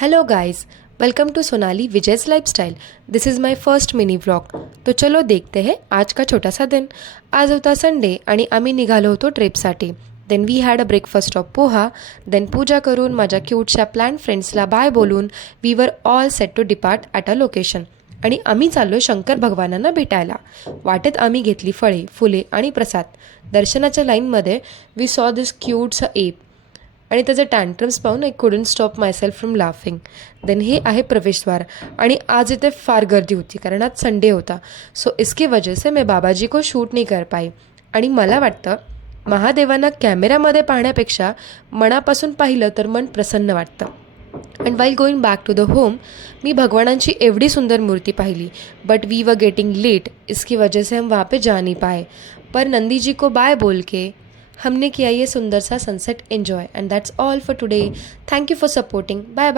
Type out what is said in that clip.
Hello guys, welcome to Sonali Vijay's lifestyle. This is my first mini vlog. तो चलो देखते हैं आज का छोटासा दिन। आज होता संडे आणि आम्ही निघालो होतो ट्रिपसाठी. Then we had a breakfast of poha. Then पूजा करून माझ्या क्यूटशा प्लॅन फ्रेंड्सला बाय बोलून we were all set to depart at a location. आणि आम्ही चाललो शंकर भगवानांना भेटायला. वाटेत आम्ही घेतली फळे, फुले आणि प्रसाद. दर्शनाच्या लाईनमध्ये वी सॉ दिस क्यूटचं एप आणि त्याचे टँट्रम्स पाहून I couldn't stop myself from laughing. Then हे आहे प्रवेशद्वार आणि आज इथे फार गर्दी होती कारण आज संडे होता. सो इसकी वजह से मैं बाबाजी को शूट नहीं कर पाई. आणि मला वाटतं महादेवांना कॅमेऱ्यामध्ये पाहण्यापेक्षा मनापासून पाहिलं तर मन प्रसन्न वाटतं. And while going back to the home मी भगवानांची एवढी सुंदर मूर्ति पाहिली. But we were getting late, इसकी वजह से हम वहाँ पे जा नहीं पाए. पर नंदी जी को बाय बोल के हमने किया ये सुंदर सा sunset enjoy. And that's all for today. Thank you for supporting. Bye bye.